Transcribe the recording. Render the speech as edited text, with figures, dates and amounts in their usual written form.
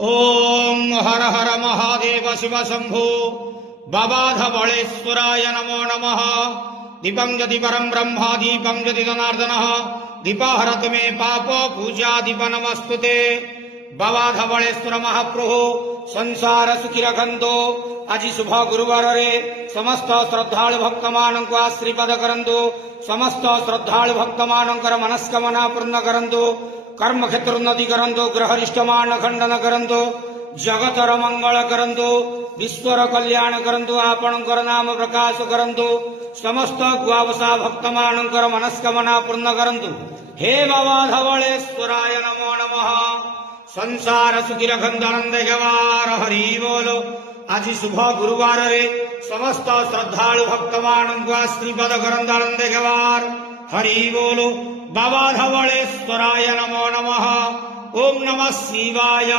ಓಂ ಹರ ಹರ ಮಹಾದೇವ ಶಿವ ಶಂಭೋ ಬಾಬಾ ಧವಳೇಶ್ವರಾಯ ನಮೋ ನಮಃ. ದೀಪಂ ಜ್ಯೋತಿ ಪರಂ ಬ್ರಹ್ಮ ದೀಪಂ ಜ್ಯೋತಿ ಜನಾರ್ದನ ದೀಪಾಹರತು ಮೇ ಪಾಪ ಪೂಜಾ ದೀಪ ನಮಸ್ತುತೆ. ବାବା ଧବଳେଶ୍ୱର ମହାପ୍ରଭୁ ସଂସାର ସୁଖୀ ରଖନ୍ତୁ. ଆଜି ଶୁଭ ଗୁରୁବାରରେ ସମସ୍ତ ଶ୍ରଦ୍ଧାଳୁ ଭକ୍ତମାନଙ୍କୁ ଆଶୀର୍ବାଦ କରନ୍ତୁ. ସମସ୍ତ ଶ୍ରଦ୍ଧାଳୁ ଭକ୍ତମାନଙ୍କର ମନସ୍କାମନା ପୂର୍ଣ୍ଣ କରନ୍ତୁ. କର୍ମକ୍ଷେତ୍ର ଉନ୍ନତି କରନ୍ତୁ. ଗ୍ରହରିଷ୍ଟମାନ ଖଣ୍ଡନ କରନ୍ତୁ. ଜଗତର ମଙ୍ଗଳ କରନ୍ତୁ. ବିଶ୍ୱର କଲ୍ୟାଣ କରନ୍ତୁ. ଆପଣଙ୍କର ନାମ ପ୍ରକାଶ କରନ୍ତୁ. ସମସ୍ତ ଗୁଆବସା ଭକ୍ତମାନଙ୍କର ମନସ୍କାମନା ପୂର୍ଣ୍ଣ କରନ୍ତୁ. ହେ ବାବା ଧବଳେଶ୍ୱରାୟ ନମୋ ନମଃ. ସଂସାର ସୁଖୀ ରଖନ୍ତୁ. ଆନନ୍ଦ ହେବାର ହରି ବୋଲ. ଆଜି ଶୁଭ ଗୁରୁବାରରେ ସମସ୍ତ ଶ୍ରଦ୍ଧାଳୁ ଭକ୍ତମାନଙ୍କୁ ଆଶୀର୍ବାଦ କରନ୍ତୁ. ଆନନ୍ଦ ହେବାର ହରି ବୋଲ. ବାବା ଧବଳେଶ୍ୱରାୟ ନମୋ ନମଃ. ଓಂ ନମଃ ଶିବାୟ.